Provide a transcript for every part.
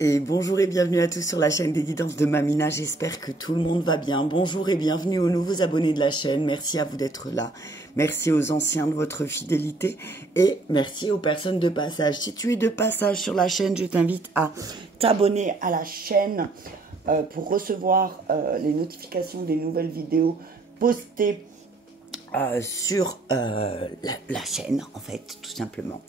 Et bonjour et bienvenue à tous sur la chaîne des guidances de Mamina, j'espère que tout le monde va bien. Bonjour et bienvenue aux nouveaux abonnés de la chaîne, merci à vous d'être là. Merci aux anciens de votre fidélité et merci aux personnes de passage. Si tu es de passage sur la chaîne, je t'invite à t'abonner à la chaîne pour recevoir les notifications des nouvelles vidéos postées sur la chaîne, en fait, tout simplement.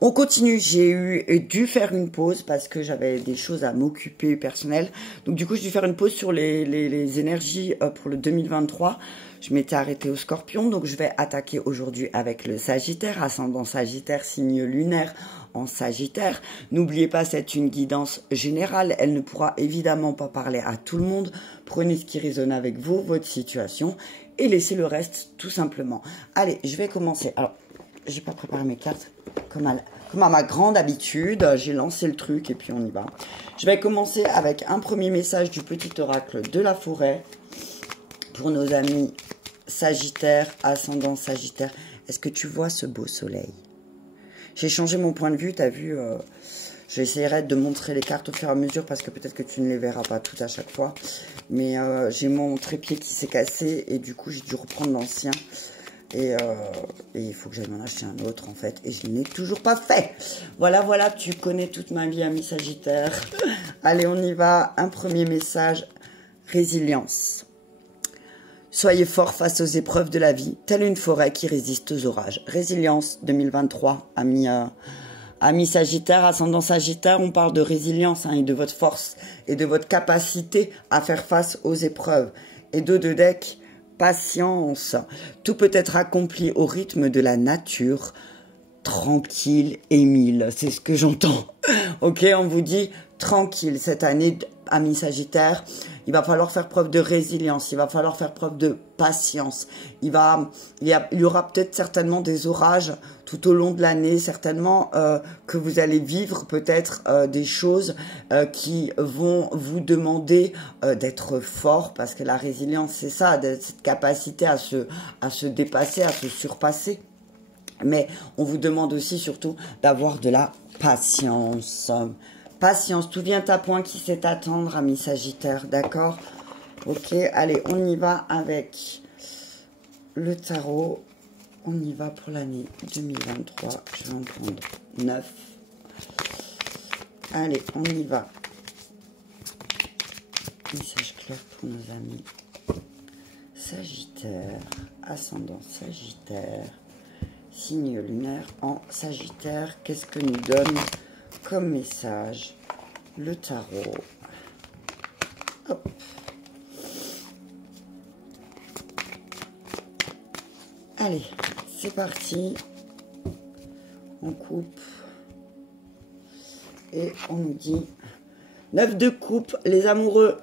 On continue, j'ai dû faire une pause parce que j'avais des choses à m'occuper personnelles. Donc du coup, j'ai dû faire une pause sur les énergies pour le 2023. Je m'étais arrêtée au Scorpion, donc je vais attaquer aujourd'hui avec le Sagittaire, ascendant Sagittaire, signe lunaire en Sagittaire. N'oubliez pas, c'est une guidance générale, elle ne pourra évidemment pas parler à tout le monde. Prenez ce qui résonne avec vous, votre situation, et laissez le reste tout simplement. Allez, je vais commencer. Alors, j'ai pas préparé mes cartes comme à ma grande habitude. J'ai lancé le truc et puis on y va. Je vais commencer avec un premier message du petit oracle de la forêt pour nos amis Sagittaire, ascendant Sagittaire. Est-ce que tu vois ce beau soleil? J'ai changé mon point de vue, tu as vu. J'essaierai de montrer les cartes au fur et à mesure parce que peut-être que tu ne les verras pas toutes à chaque fois. Mais j'ai mon trépied qui s'est cassé et du coup j'ai dû reprendre l'ancien. Et il faut que j'aille m'en acheter un autre en fait. Et je n'ai toujours pas fait. Voilà, voilà, tu connais toute ma vie, ami Sagittaire. Allez, on y va. Un premier message. Résilience. Soyez fort face aux épreuves de la vie, telle une forêt qui résiste aux orages. Résilience 2023, ami Sagittaire, ascendant Sagittaire, on parle de résilience et de votre force et de votre capacité à faire face aux épreuves. Et dos de deck, patience. Tout peut être accompli au rythme de la nature. Tranquille, Émile, c'est ce que j'entends. Ok, on vous dit tranquille cette année, ami Sagittaire. Il va falloir faire preuve de résilience, il va falloir faire preuve de patience. Il y aura peut-être certainement des orages tout au long de l'année, certainement que vous allez vivre peut-être des choses qui vont vous demander d'être fort, parce que la résilience, c'est ça, cette capacité à se dépasser, à se surpasser. Mais on vous demande aussi surtout d'avoir de la patience. Patience, tout vient à point qui sait attendre, ami Sagittaire, d'accord? Ok, allez, on y va avec le tarot. On y va pour l'année 2023. Je vais en prendre 9. Allez, on y va. Message clair pour nos amis Sagittaire, ascendant Sagittaire, signe lunaire en Sagittaire. Qu'est-ce que nous donne comme message le tarot? Hop. Allez, c'est parti. On coupe. Et on nous dit 9 de coupe, les amoureux.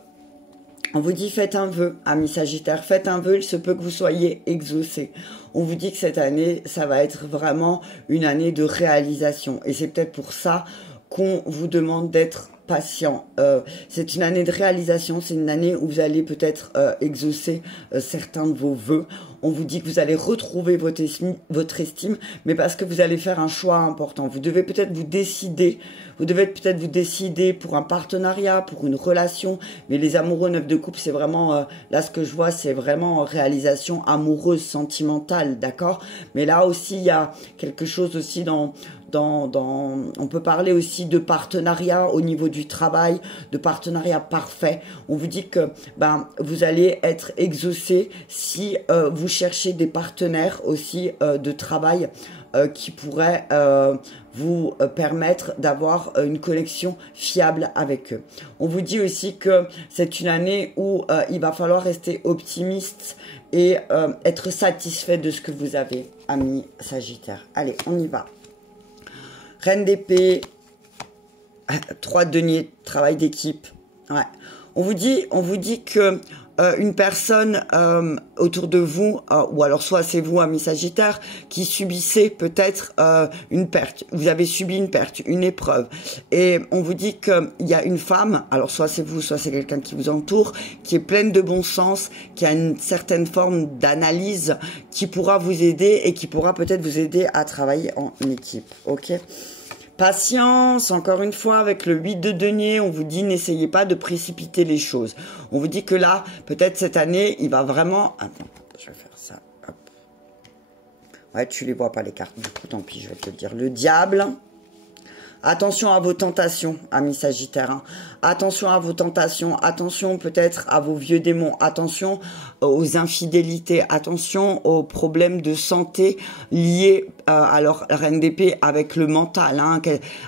On vous dit faites un vœu, ami Sagittaire, faites un vœu, il se peut que vous soyez exaucé. On vous dit que cette année, ça va être vraiment une année de réalisation. Et c'est peut-être pour ça qu'on vous demande d'être patient. C'est une année de réalisation, c'est une année où vous allez peut-être exaucer certains de vos vœux. On vous dit que vous allez retrouver votre estime, mais parce que vous allez faire un choix important. Vous devez peut-être vous décider, pour un partenariat, pour une relation, mais les amoureux 9 de coupe, c'est vraiment, là ce que je vois, c'est vraiment réalisation amoureuse, sentimentale, d'accord? Mais là aussi, il y a quelque chose aussi on peut parler aussi de partenariat au niveau du travail, de partenariat parfait. On vous dit que vous allez être exaucé si vous cherchez des partenaires aussi de travail qui pourraient vous permettre d'avoir une connexion fiable avec eux. On vous dit aussi que c'est une année où il va falloir rester optimiste et être satisfait de ce que vous avez, ami Sagittaire. Allez, on y va. Reine d'épée, 3 deniers, travail d'équipe. Ouais. On vous dit que une personne autour de vous, ou alors soit c'est vous, ami Sagittaire, qui subissez peut-être une perte. Vous avez subi une perte, une épreuve. Et on vous dit qu'il y a une femme, alors soit c'est vous, soit c'est quelqu'un qui vous entoure, qui est pleine de bon sens, qui a une certaine forme d'analyse, qui pourra vous aider et qui pourra peut-être vous aider à travailler en équipe. Ok ? Patience, encore une fois, avec le 8 de denier, on vous dit n'essayez pas de précipiter les choses. On vous dit que là, peut-être cette année, il va vraiment... Attends, je vais faire ça. Hop. Ouais, tu les vois pas les cartes, du coup, tant pis, je vais te le dire. Le diable... Attention à vos tentations, amis Sagittaires. Hein. Attention à vos tentations. Attention peut-être à vos vieux démons. Attention aux infidélités. Attention aux problèmes de santé liés à leur reine d'épée avec le mental. Hein.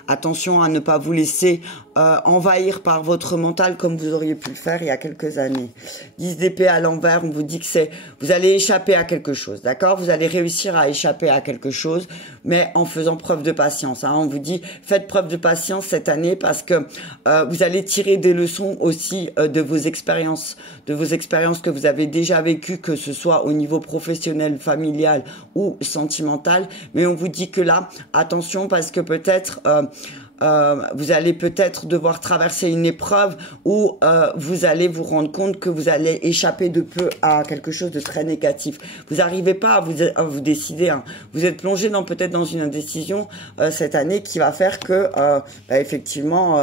Attention à ne pas vous laisser envahir par votre mental comme vous auriez pu le faire il y a quelques années. 10 d'épée à l'envers, on vous dit que c'est... Vous allez échapper à quelque chose, d'accord? Vous allez réussir à échapper à quelque chose, mais en faisant preuve de patience. Hein. On vous dit, faites preuve de patience cette année parce que vous allez tirer des leçons aussi de vos expériences que vous avez déjà vécues, que ce soit au niveau professionnel, familial ou sentimental. Mais on vous dit que là, attention parce que peut-être... vous allez peut-être devoir traverser une épreuve où vous allez vous rendre compte que vous allez échapper de peu à quelque chose de très négatif. Vous n'arrivez pas à vous décider. Hein. Vous êtes plongé peut-être dans une indécision cette année qui va faire que effectivement,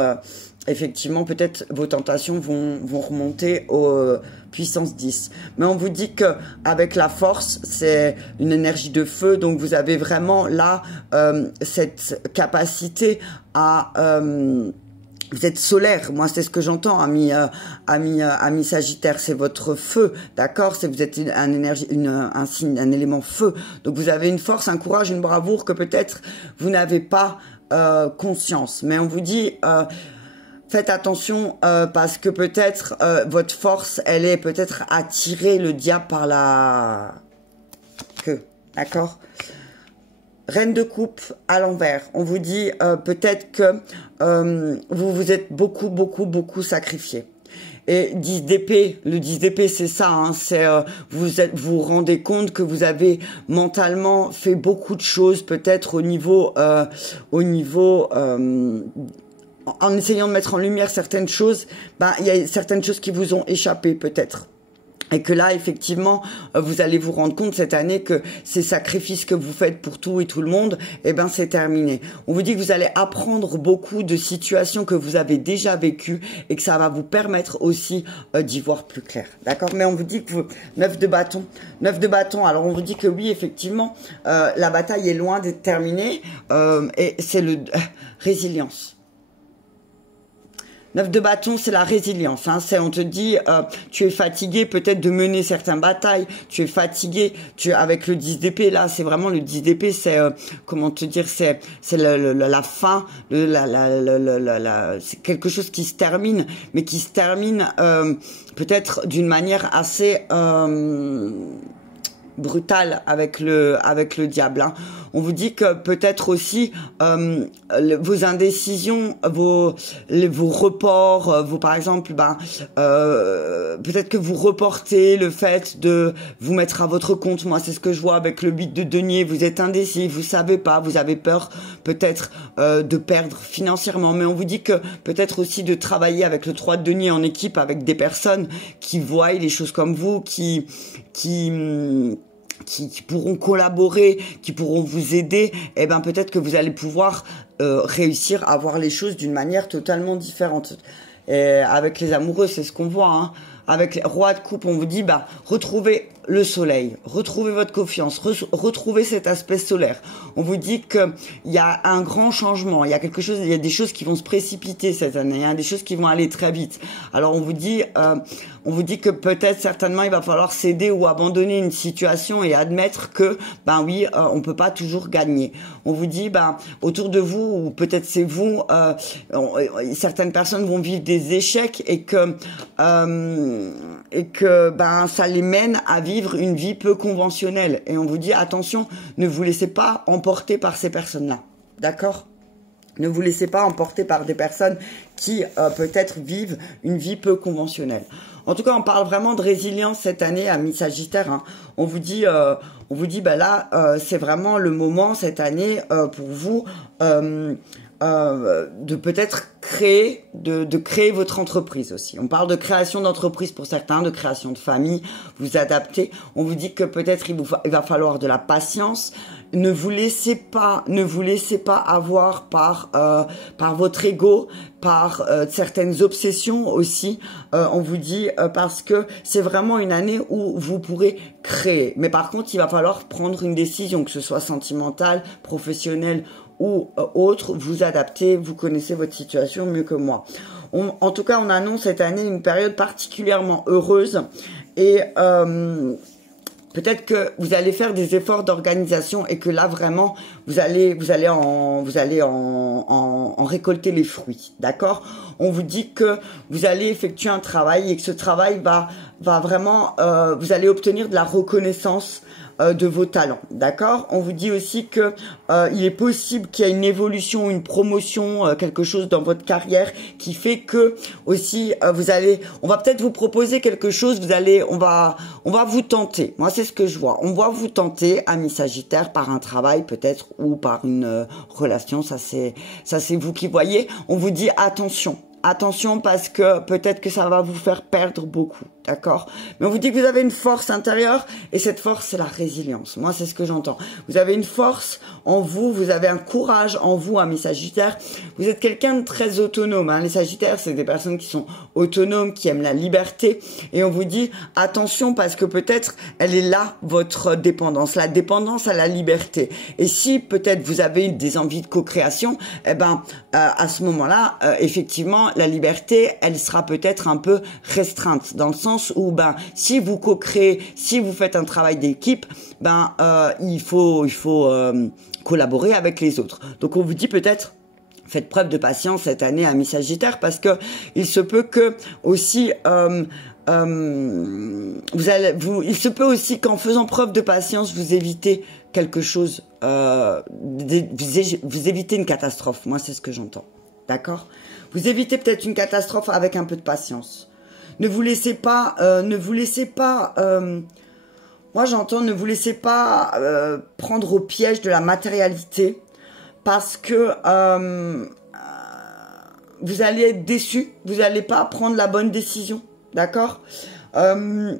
peut-être vos tentations vont remonter aux puissance 10. Mais on vous dit que avec la force, c'est une énergie de feu, donc vous avez vraiment là cette capacité à... vous êtes solaire, moi c'est ce que j'entends, ami Sagittaire, c'est votre feu, d'accord? Vous êtes un élément feu, donc vous avez une force, un courage, une bravoure que peut-être vous n'avez pas conscience. Mais on vous dit... faites attention parce que peut-être votre force, elle est peut-être à tirer le diable par la queue, d'accord? Reine de coupe à l'envers. On vous dit peut-être que vous vous êtes beaucoup sacrifié. Et 10 d'épée, le 10 d'épée c'est ça, hein, c'est vous rendez compte que vous avez mentalement fait beaucoup de choses peut-être au niveau en essayant de mettre en lumière certaines choses, il y a certaines choses qui vous ont échappé peut-être. Et que là, effectivement, vous allez vous rendre compte cette année que ces sacrifices que vous faites pour tout et tout le monde, c'est terminé. On vous dit que vous allez apprendre beaucoup de situations que vous avez déjà vécues et que ça va vous permettre aussi d'y voir plus clair. D'accord? Mais on vous dit que 9 de bâton. 9 de bâton. Alors, on vous dit que oui, effectivement, la bataille est loin d'être terminée et c'est le résilience. 9 de bâton, c'est la résilience. Hein. On te dit, tu es fatigué peut-être de mener certaines batailles. Tu es fatigué. Avec le 10 d'épée, là, c'est vraiment le 10 d'épée. C'est comment te dire, c'est la fin, c'est quelque chose qui se termine, mais qui se termine peut-être d'une manière assez brutale avec le diable. Hein. On vous dit que peut-être aussi vos indécisions, vos reports, par exemple, peut-être que vous reportez le fait de vous mettre à votre compte. Moi, c'est ce que je vois avec le 8 de denier. Vous êtes indécis, vous savez pas, vous avez peur peut-être de perdre financièrement. Mais on vous dit que peut-être aussi de travailler avec le 3 de denier en équipe, avec des personnes qui voient les choses comme vous, qui pourront collaborer, qui pourront vous aider, peut-être que vous allez pouvoir réussir à voir les choses d'une manière totalement différente. Et avec les amoureux, c'est ce qu'on voit. Hein. Avec les rois de coupe, on vous dit, retrouvez le soleil, retrouvez votre confiance, retrouvez cet aspect solaire. On vous dit qu'il y a un grand changement, il y a des choses qui vont se précipiter cette année, il y a des choses qui vont aller très vite. Alors on vous dit que peut-être certainement il va falloir céder ou abandonner une situation et admettre que on peut pas toujours gagner. On vous dit autour de vous, ou peut-être c'est vous, certaines personnes vont vivre des échecs et que ça les mène à vivre une vie peu conventionnelle. Et on vous dit, attention, ne vous laissez pas emporter par ces personnes-là. D'accord? Ne vous laissez pas emporter par des personnes qui, peut-être, vivent une vie peu conventionnelle. En tout cas, on parle vraiment de résilience cette année, amis Sagittaires. Hein. On vous dit là, c'est vraiment le moment cette année pour vous de peut-être créer, de créer votre entreprise aussi. On parle de création d'entreprise pour certains, de création de famille, vous adaptez. On vous dit que peut-être il va falloir de la patience. Ne vous laissez pas avoir par votre ego, par certaines obsessions aussi. On vous dit parce que c'est vraiment une année où vous pourrez créer. Mais par contre, il va falloir prendre une décision, que ce soit sentimentale, professionnelle ou autre, vous adaptez, vous connaissez votre situation mieux que moi. En tout cas, on annonce cette année une période particulièrement heureuse et peut-être que vous allez faire des efforts d'organisation et que là vraiment vous allez en récolter les fruits, d'accord? On vous dit que vous allez effectuer un travail et que ce travail va vraiment vous allez obtenir de la reconnaissance de vos talents, d'accord? On vous dit aussi que il est possible qu'il y ait une évolution, une promotion, quelque chose dans votre carrière qui fait que aussi on va peut-être vous proposer quelque chose, on va vous tenter. Moi, c'est ce que je vois. On va vous tenter, amis Sagittaire, par un travail peut-être ou par une relation. Ça c'est vous qui voyez. On vous dit attention. Attention parce que peut-être que ça va vous faire perdre beaucoup, d'accord? Mais on vous dit que vous avez une force intérieure et cette force, c'est la résilience. Moi, c'est ce que j'entends. Vous avez une force en vous, vous avez un courage en vous, amis Sagittaires. Vous êtes quelqu'un de très autonome. Hein. Les Sagittaires, c'est des personnes qui sont autonomes, qui aiment la liberté. Et on vous dit attention parce que peut-être elle est là, votre dépendance. La dépendance à la liberté. Et si peut-être vous avez des envies de co-création, eh ben, à ce moment-là, effectivement, la liberté, elle sera peut-être un peu restreinte dans le sens où, si vous co-créez, si vous faites un travail d'équipe, il faut collaborer avec les autres. Donc, on vous dit peut-être, faites preuve de patience cette année, amis Sagittaires, parce que il se peut que aussi, il se peut aussi qu'en faisant preuve de patience, vous évitez quelque chose, vous évitez une catastrophe. Moi, c'est ce que j'entends. D'accord? Vous évitez peut-être une catastrophe avec un peu de patience. Ne vous laissez pas, moi j'entends, ne vous laissez pas prendre au piège de la matérialité parce que vous allez être déçu, vous n'allez pas prendre la bonne décision, d'accord? On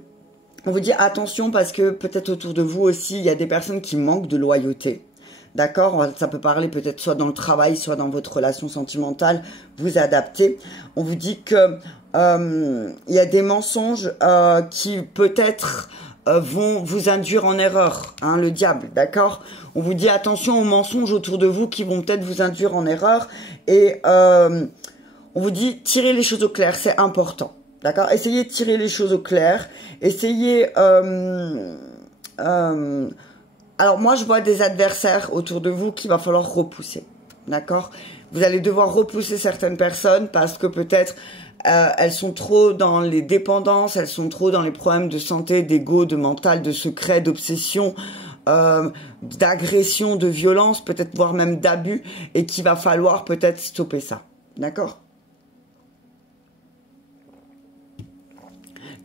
vous dit attention parce que peut-être autour de vous aussi, il y a des personnes qui manquent de loyauté. D'accord? Ça peut parler peut-être soit dans le travail, soit dans votre relation sentimentale. Vous adaptez. On vous dit que il y a des mensonges qui peut-être vont vous induire en erreur. Hein, le diable, d'accord? On vous dit attention aux mensonges autour de vous qui vont peut-être vous induire en erreur. Et on vous dit tirez les choses au clair, c'est important. D'accord? Essayez de tirer les choses au clair. Essayez... alors moi, je vois des adversaires autour de vous qu'il va falloir repousser, d'accord? Vous allez devoir repousser certaines personnes parce que peut-être elles sont trop dans les dépendances, elles sont trop dans les problèmes de santé, d'ego, de mental, de secret, d'obsession, d'agression, de violence, peut-être voire même d'abus, et qu'il va falloir peut-être stopper ça, d'accord?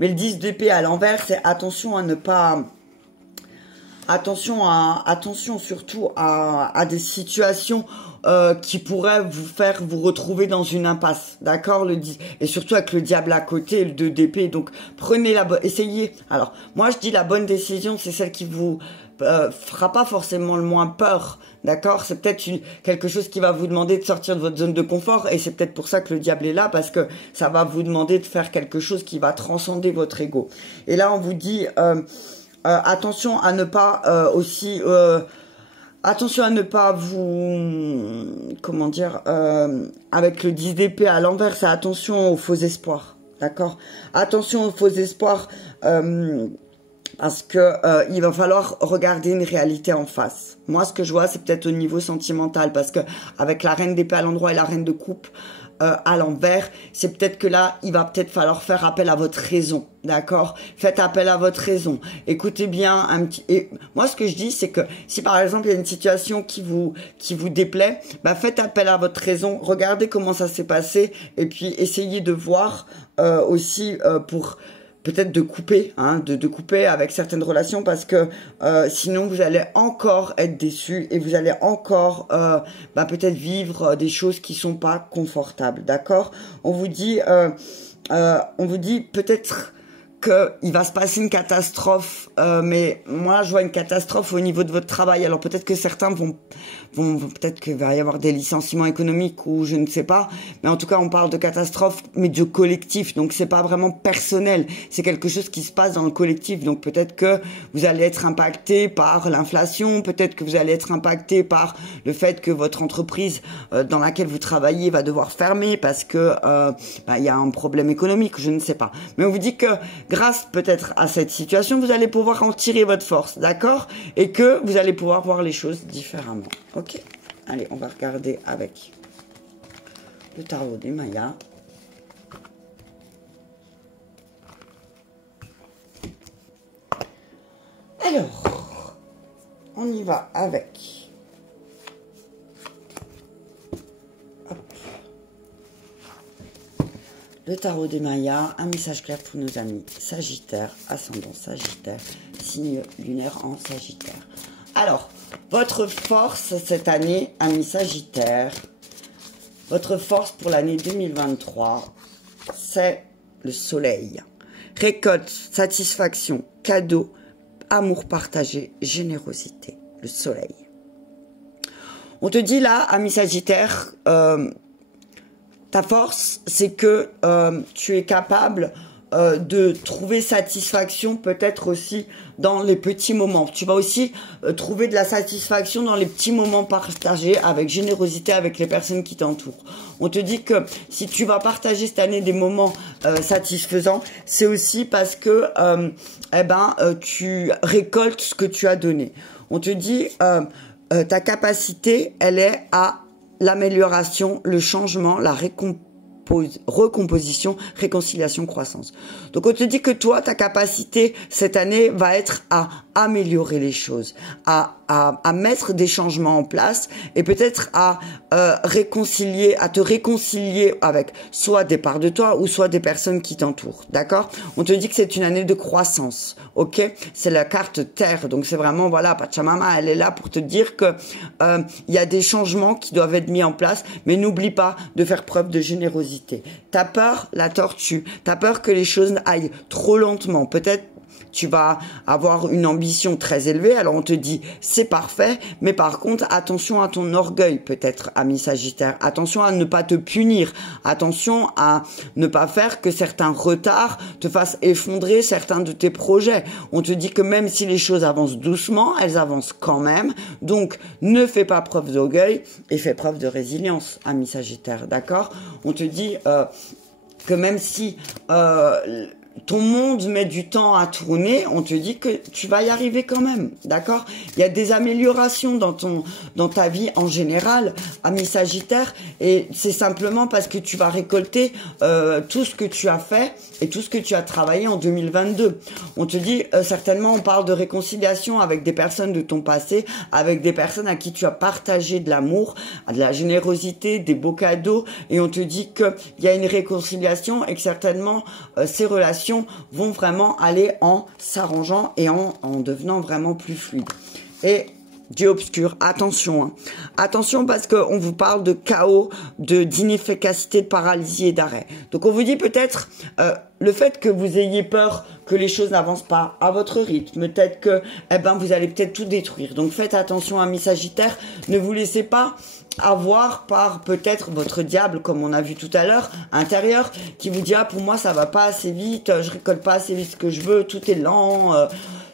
Mais le 10 d'épée à l'envers, c'est attention à ne pas... Attention surtout à des situations qui pourraient vous faire vous retrouver dans une impasse, d'accord? Et surtout avec le diable à côté, le 2 d'épée. Donc prenez essayez. Alors moi je dis la bonne décision, c'est celle qui vous fera pas forcément le moins peur, d'accord? C'est peut-être quelque chose qui va vous demander de sortir de votre zone de confort et c'est peut-être pour ça que le diable est là parce que ça va vous demander de faire quelque chose qui va transcender votre ego. Et là on vous dit attention à ne pas attention à ne pas vous, comment dire, avec le 10 d'épée à l'envers, c'est attention aux faux espoirs, d'accord? Attention aux faux espoirs, parce que il va falloir regarder une réalité en face. Moi, ce que je vois, c'est peut-être au niveau sentimental, parce que avec la reine d'épée à l'endroit et la reine de coupe à l'envers, c'est peut-être que là, il va peut-être falloir faire appel à votre raison, d'accord? Faites appel à votre raison. Écoutez bien un petit... Et moi, ce que je dis, c'est que si par exemple, il y a une situation qui vous déplaît, faites appel à votre raison, regardez comment ça s'est passé, et puis essayez de voir aussi peut-être de couper, hein, de couper avec certaines relations parce que sinon vous allez encore être déçus et vous allez encore peut-être vivre des choses qui sont pas confortables, d'accord? On vous dit peut-être qu'il va se passer une catastrophe, mais moi je vois une catastrophe au niveau de votre travail. Alors peut-être que certains vont peut-être qu'il va y avoir des licenciements économiques ou je ne sais pas, mais en tout cas on parle de catastrophe mais de collectif, donc c'est pas vraiment personnel, c'est quelque chose qui se passe dans le collectif. Donc peut-être que vous allez être impacté par l'inflation, peut-être que vous allez être impacté par le fait que votre entreprise dans laquelle vous travaillez va devoir fermer parce que il y a un problème économique, je ne sais pas. Mais on vous dit que grâce peut-être à cette situation, vous allez pouvoir en tirer votre force, d'accord? Et que vous allez pouvoir voir les choses différemment. Ok, allez, on va regarder avec le tarot des Mayas. Alors, on y va avec... Hop. Le tarot des Mayas, un message clair pour nos amis Sagittaire, ascendant Sagittaire, signe lunaire en Sagittaire. Alors, votre force cette année, amis Sagittaire, votre force pour l'année 2023, c'est le soleil. Récolte, satisfaction, cadeau, amour partagé, générosité, le soleil. On te dit là, amis Sagittaire, ta force, c'est que tu es capable de trouver satisfaction peut-être aussi dans les petits moments. Tu vas aussi trouver de la satisfaction dans les petits moments partagés avec générosité avec les personnes qui t'entourent. On te dit que si tu vas partager cette année des moments satisfaisants, c'est aussi parce que tu récoltes ce que tu as donné. On te dit ta capacité, elle est à l'amélioration, le changement, la recomposition, réconciliation, croissance. Donc on te dit que toi, ta capacité cette année va être à améliorer les choses, à mettre des changements en place et peut-être à te réconcilier avec soit des parts de toi ou soit des personnes qui t'entourent, d'accord? On te dit que c'est une année de croissance, ok? C'est la carte terre, donc c'est vraiment, voilà, Pachamama, elle est là pour te dire que il y a des changements qui doivent être mis en place, mais n'oublie pas de faire preuve de générosité. T'as peur, la tortue, t'as peur que les choses aillent trop lentement, peut-être tu vas avoir une ambition très élevée, alors on te dit c'est parfait, mais par contre attention à ton orgueil peut-être, ami Sagittaire, attention à ne pas te punir, attention à ne pas faire que certains retards te fassent effondrer certains de tes projets. On te dit que même si les choses avancent doucement, elles avancent quand même, donc ne fais pas preuve d'orgueil et fais preuve de résilience, ami Sagittaire, d'accord? On te dit que même si ton monde met du temps à tourner, on te dit que tu vas y arriver quand même, d'accord? Il y a des améliorations dans ta vie en général, ami Sagittaire, et c'est simplement parce que tu vas récolter tout ce que tu as fait et tout ce que tu as travaillé en 2022. On te dit, certainement, on parle de réconciliation avec des personnes de ton passé, avec des personnes à qui tu as partagé de l'amour, de la générosité, des beaux cadeaux, et on te dit qu'il y a une réconciliation et que certainement ces relations vont vraiment aller en s'arrangeant et en devenant vraiment plus fluides. Et Dieu obscur, attention, hein. Attention parce qu'on vous parle de chaos, d'inefficacité, de paralysie et d'arrêt. Donc on vous dit peut-être le fait que vous ayez peur que les choses n'avancent pas à votre rythme, peut-être que vous allez peut-être tout détruire. Donc faites attention, amis Sagittaire, ne vous laissez pas avoir par peut-être votre diable, comme on a vu tout à l'heure, intérieur, qui vous dit ah pour moi ça va pas assez vite, je récolte pas assez vite ce que je veux, tout est lent,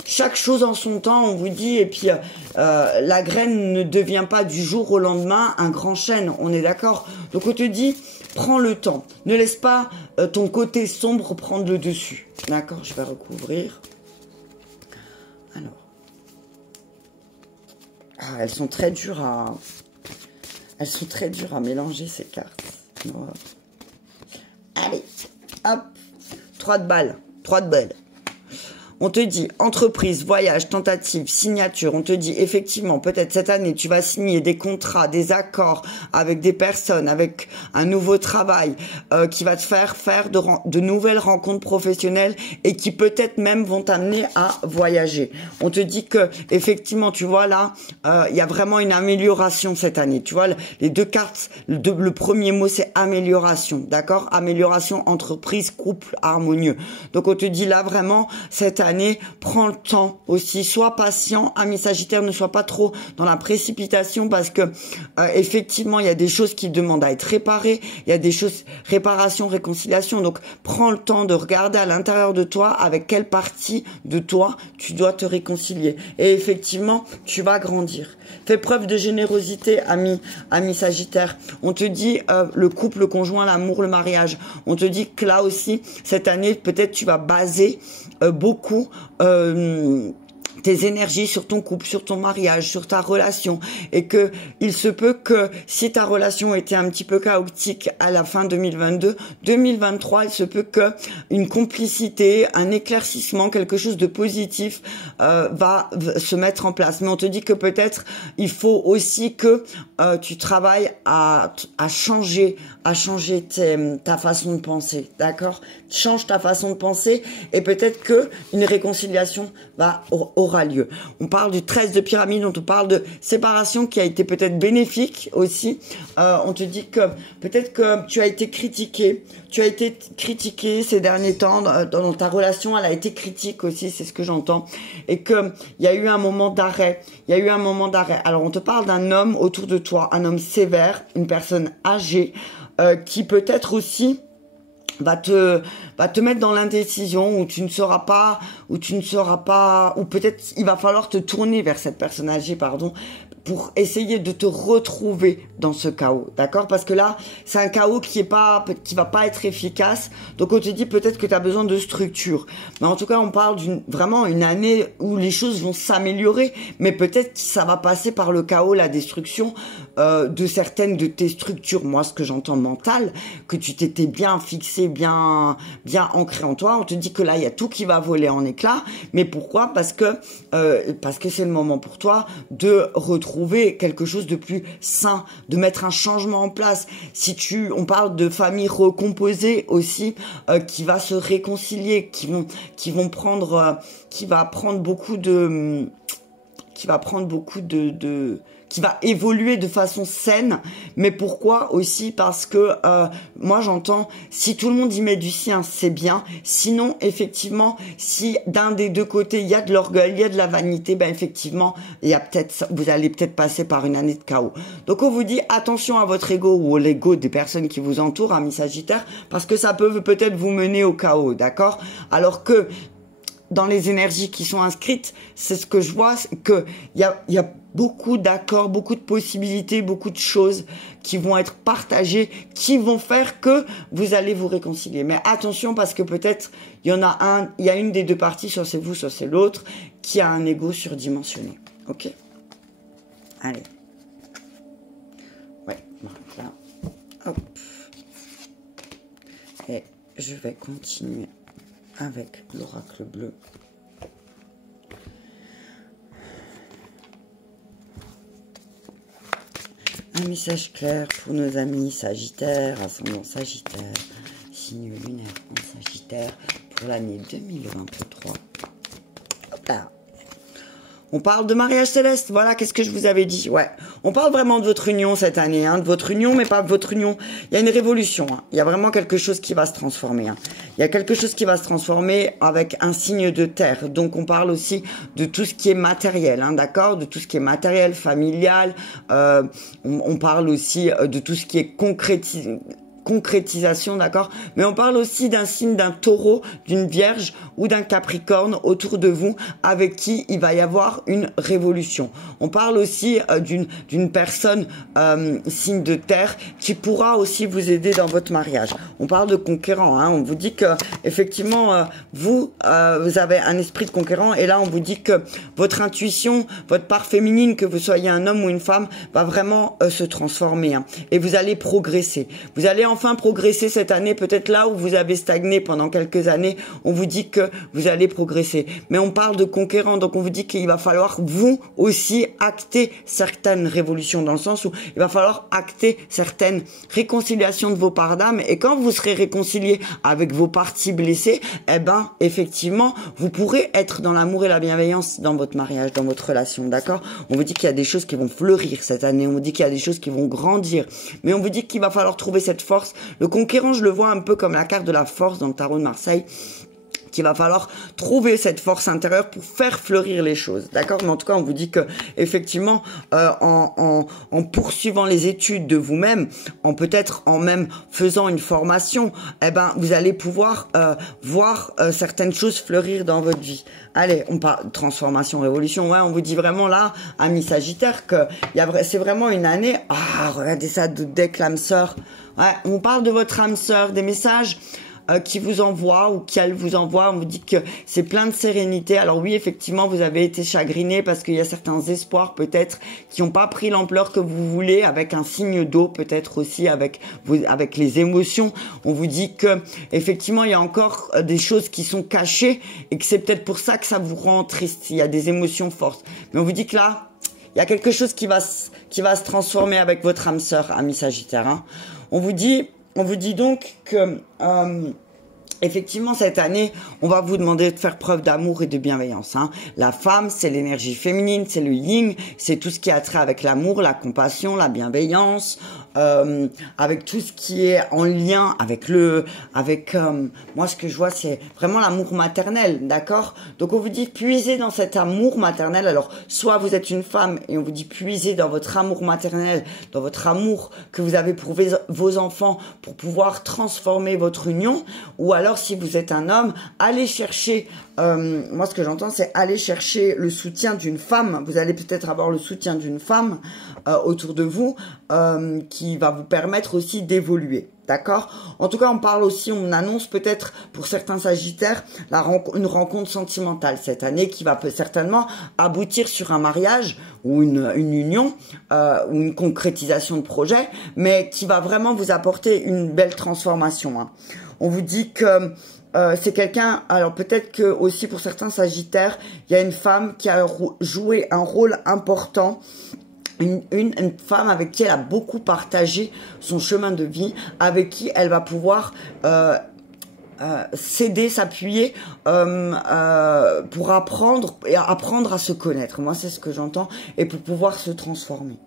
chaque chose en son temps, on vous dit, et puis la graine ne devient pas du jour au lendemain un grand chêne, on est d'accord? Donc on te dit prends le temps, ne laisse pas ton côté sombre prendre le dessus, d'accord? Je vais recouvrir. Alors, elles sont très dures à mélanger ces cartes. Voilà. Allez, hop, 3 de balles. On te dit entreprise, voyage, tentative, signature. On te dit effectivement, peut-être cette année, tu vas signer des contrats, des accords avec des personnes, avec un nouveau travail qui va te faire de nouvelles rencontres professionnelles et qui peut-être même vont t'amener à voyager. On te dit que effectivement, tu vois là, il y a vraiment une amélioration cette année. Tu vois, les deux cartes, le premier mot c'est amélioration, d'accord? Amélioration, entreprise, couple harmonieux. Donc on te dit là vraiment, cette année, prends le temps aussi, sois patient, ami Sagittaire, ne sois pas trop dans la précipitation parce que effectivement, il y a des choses qui demandent à être réparées, il y a des choses, réparation, réconciliation, donc prends le temps de regarder à l'intérieur de toi avec quelle partie de toi tu dois te réconcilier et effectivement, tu vas grandir. Fais preuve de générosité, ami Sagittaire. On te dit le couple, le conjoint, l'amour, le mariage. On te dit que là aussi, cette année, peut-être tu vas baser beaucoup tes énergies sur ton couple, sur ton mariage, sur ta relation et que il se peut que si ta relation était un petit peu chaotique à la fin 2022, 2023, il se peut que une complicité, un éclaircissement, quelque chose de positif va se mettre en place. Mais on te dit que peut-être il faut aussi que tu travailles à changer ta façon de penser, d'accord? Change ta façon de penser et peut-être que une réconciliation aura lieu. On parle du 13 de pyramide, on te parle de séparation qui a été peut-être bénéfique aussi. On te dit que peut-être que tu as été critiqué ces derniers temps dans ta relation, elle a été critique aussi, c'est ce que j'entends, et que il y a eu un moment d'arrêt. Alors on te parle d'un homme autour de toi, un homme sévère, une personne âgée qui peut-être aussi va te mettre dans l'indécision où tu ne sauras pas, ou peut-être il va falloir te tourner vers cette personne âgée, pour essayer de te retrouver dans ce chaos, d'accord? Parce que là, c'est un chaos qui va pas être efficace. Donc on te dit peut-être que tu as besoin de structure. Mais en tout cas, on parle vraiment une année où les choses vont s'améliorer, mais peut-être que ça va passer par le chaos, la destruction de certaines de tes structures. Moi, ce que j'entends mental, que tu t'étais bien fixé, bien ancré en toi. On te dit que là, il y a tout qui va voler en éclats. Mais pourquoi? Parce que c'est le moment pour toi de retrouver quelque chose de plus sain, de mettre un changement en place. On parle de famille recomposée aussi, qui va se réconcilier, qui va évoluer de façon saine. Mais pourquoi aussi? Parce que moi j'entends, si tout le monde y met du sien, c'est bien. Sinon, effectivement, si d'un des deux côtés il y a de l'orgueil, il y a de la vanité, ben effectivement, vous allez peut-être passer par une année de chaos. Donc on vous dit attention à votre ego ou à l'ego des personnes qui vous entourent, amis Sagittaires, parce que ça peut peut-être vous mener au chaos, d'accord? Alors que dans les énergies qui sont inscrites, c'est ce que je vois, que il y a beaucoup d'accords, beaucoup de possibilités, beaucoup de choses qui vont être partagées, qui vont faire que vous allez vous réconcilier. Mais attention, parce que peut-être il y a une des deux parties, soit c'est vous, soit c'est l'autre, qui a un ego surdimensionné. Ok? Allez. Ouais, donc là. Hop. Et je vais continuer avec l'oracle bleu. Un message clair pour nos amis Sagittaires, ascendant Sagittaire, signe lunaire en Sagittaire pour l'année 2023. Hop là. On parle de mariage céleste, voilà, qu'est-ce que je vous avais dit, ouais. On parle vraiment de votre union cette année, de votre union, mais pas de votre union. Il y a une révolution, il y a vraiment quelque chose qui va se transformer. Il y a quelque chose qui va se transformer avec un signe de terre. Donc on parle aussi de tout ce qui est matériel, d'accord? De tout ce qui est matériel, familial. On parle aussi de tout ce qui est concrétisation, d'accord? Mais on parle aussi d'un signe d'un taureau, d'une vierge ou d'un capricorne autour de vous avec qui il va y avoir une révolution. On parle aussi d'une personne signe de terre qui pourra aussi vous aider dans votre mariage. On parle de conquérant, on vous dit que effectivement vous avez un esprit de conquérant et là on vous dit que votre intuition, votre part féminine, que vous soyez un homme ou une femme, va vraiment se transformer et vous allez progresser. Vous allez enfin progresser cette année. Peut-être là où vous avez stagné pendant quelques années, on vous dit que vous allez progresser. Mais on parle de conquérant, donc on vous dit qu'il va falloir vous aussi acter certaines révolutions, dans le sens où il va falloir acter certaines réconciliations de vos parts d'âme. Et quand vous serez réconcilié avec vos parties blessées, eh ben, effectivement, vous pourrez être dans l'amour et la bienveillance dans votre mariage, dans votre relation, d'accord? On vous dit qu'il y a des choses qui vont fleurir cette année, on vous dit qu'il y a des choses qui vont grandir, mais on vous dit qu'il va falloir trouver cette force. Le conquérant, je le vois un peu comme la carte de la force dans le tarot de Marseille, qu'il va falloir trouver cette force intérieure pour faire fleurir les choses, d'accord? Mais en tout cas, on vous dit que effectivement, en poursuivant les études de vous-même, peut-être en même faisant une formation, eh ben, vous allez pouvoir voir certaines choses fleurir dans votre vie. Allez, on parle de transformation, révolution. Ouais, on vous dit vraiment là, amis Sagittaire, que c'est vraiment une année. Ah, regardez ça, de deck l'âme sœur. Ouais, on parle de votre âme sœur, des messages qui vous envoie ou qu'elle vous envoie. On vous dit que c'est plein de sérénité. Alors oui, effectivement, vous avez été chagriné parce qu'il y a certains espoirs peut-être qui n'ont pas pris l'ampleur que vous voulez, avec un signe d'eau peut-être aussi, avec les émotions. On vous dit que effectivement, il y a encore des choses qui sont cachées et que c'est peut-être pour ça que ça vous rend triste. Il y a des émotions fortes. Mais on vous dit que là, il y a quelque chose qui va se transformer avec votre âme sœur, ami Sagittaire, hein. On vous dit donc que effectivement, cette année, on va vous demander de faire preuve d'amour et de bienveillance, hein. La femme, c'est l'énergie féminine, c'est le yin, c'est tout ce qui a trait avec l'amour, la compassion, la bienveillance, avec tout ce qui est en lien avec moi, ce que je vois, c'est vraiment l'amour maternel, d'accord? Donc, on vous dit puiser dans cet amour maternel. Alors, soit vous êtes une femme et on vous dit puiser dans votre amour maternel, dans votre amour que vous avez pour vos enfants pour pouvoir transformer votre union, ou alors, si vous êtes un homme, allez chercher, moi ce que j'entends c'est aller chercher le soutien d'une femme. Vous allez peut-être avoir le soutien d'une femme autour de vous qui va vous permettre aussi d'évoluer. D'accord? En tout cas, on parle aussi, on annonce peut-être pour certains Sagittaires une rencontre sentimentale cette année qui va certainement aboutir sur un mariage ou une union ou une concrétisation de projet, mais qui va vraiment vous apporter une belle transformation, hein. On vous dit que c'est quelqu'un, alors peut-être que aussi pour certains Sagittaires, il y a une femme qui a joué un rôle important, une femme avec qui elle a beaucoup partagé son chemin de vie, avec qui elle va pouvoir s'aider, s'appuyer pour apprendre à se connaître. Moi, c'est ce que j'entends, et pour pouvoir se transformer.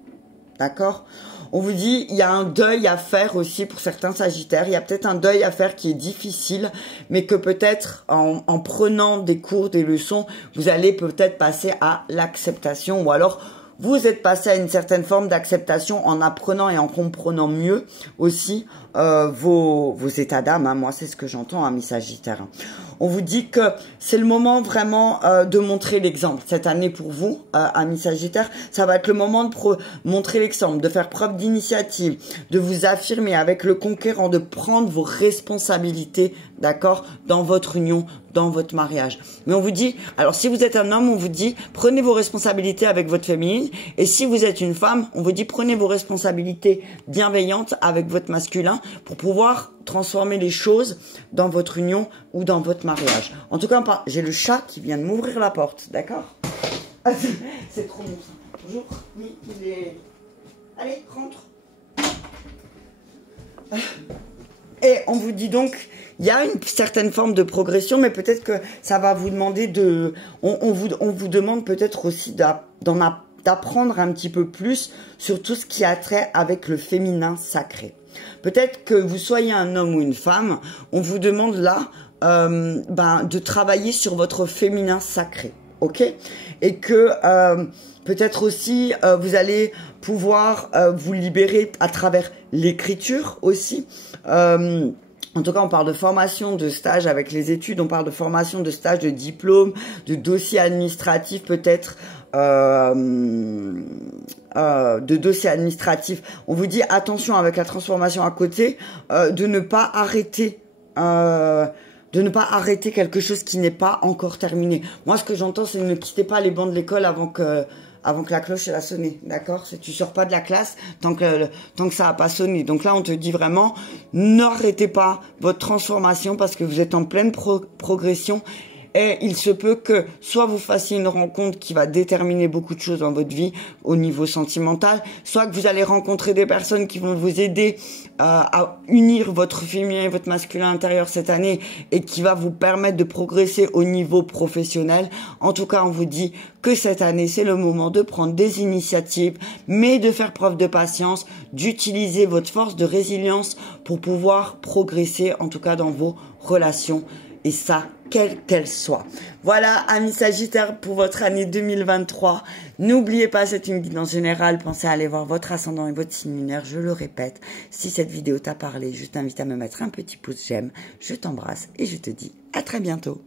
D'accord? On vous dit, il y a un deuil à faire aussi pour certains Sagittaires. Il y a peut-être un deuil à faire qui est difficile, mais que peut-être en prenant des cours, des leçons, vous allez peut-être passer à l'acceptation, ou alors vous êtes passé à une certaine forme d'acceptation en apprenant et en comprenant mieux aussi vos états d'âme, hein. Moi, c'est ce que j'entends, ami Sagittaire. On vous dit que c'est le moment vraiment de montrer l'exemple. Cette année pour vous, ami Sagittaire, ça va être le moment de montrer l'exemple, de faire preuve d'initiative, de vous affirmer avec le conquérant, de prendre vos responsabilités, d'accord, dans votre union, dans votre mariage. Mais on vous dit, alors si vous êtes un homme, on vous dit, prenez vos responsabilités avec votre féminine. Et si vous êtes une femme, on vous dit, prenez vos responsabilités bienveillantes avec votre masculin pour pouvoir transformer les choses dans votre union ou dans votre mariage. En tout cas, j'ai le chat qui vient de m'ouvrir la porte, d'accord? C'est trop bon ça. Bonjour. Oui, il est... Allez, rentre. Et on vous dit donc, il y a une certaine forme de progression, mais peut-être que ça va vous demander de... On vous demande peut-être aussi d'apprendre un petit peu plus sur tout ce qui a trait avec le féminin sacré. Peut-être que vous soyez un homme ou une femme, on vous demande là de travailler sur votre féminin sacré, ok? Et que peut-être aussi vous allez pouvoir vous libérer à travers l'écriture aussi. En tout cas, on parle de formation, de stage avec les études, on parle de formation, de stage, de diplôme, de dossier administratif peut-être, de dossier administratif. On vous dit attention avec la transformation à côté, de ne pas arrêter quelque chose qui n'est pas encore terminé. Moi, ce que j'entends, c'est ne quittez pas les bancs de l'école avant avant que la cloche elle a sonné, d'accord? Tu sors pas de la classe tant que ça a pas sonné. Donc là, on te dit vraiment, n'arrêtez pas votre transformation parce que vous êtes en pleine progression. Et il se peut que soit vous fassiez une rencontre qui va déterminer beaucoup de choses dans votre vie au niveau sentimental, soit que vous allez rencontrer des personnes qui vont vous aider à unir votre féminin et votre masculin intérieur cette année et qui va vous permettre de progresser au niveau professionnel. En tout cas, on vous dit que cette année, c'est le moment de prendre des initiatives, mais de faire preuve de patience, d'utiliser votre force de résilience pour pouvoir progresser, en tout cas dans vos relations. Et ça, quelle qu'elle soit. Voilà, amis Sagittaires, pour votre année 2023. N'oubliez pas, c'est une guidance générale. Pensez à aller voir votre ascendant et votre signe lunaire. Je le répète, si cette vidéo t'a parlé, je t'invite à me mettre un petit pouce j'aime. Je t'embrasse et je te dis à très bientôt.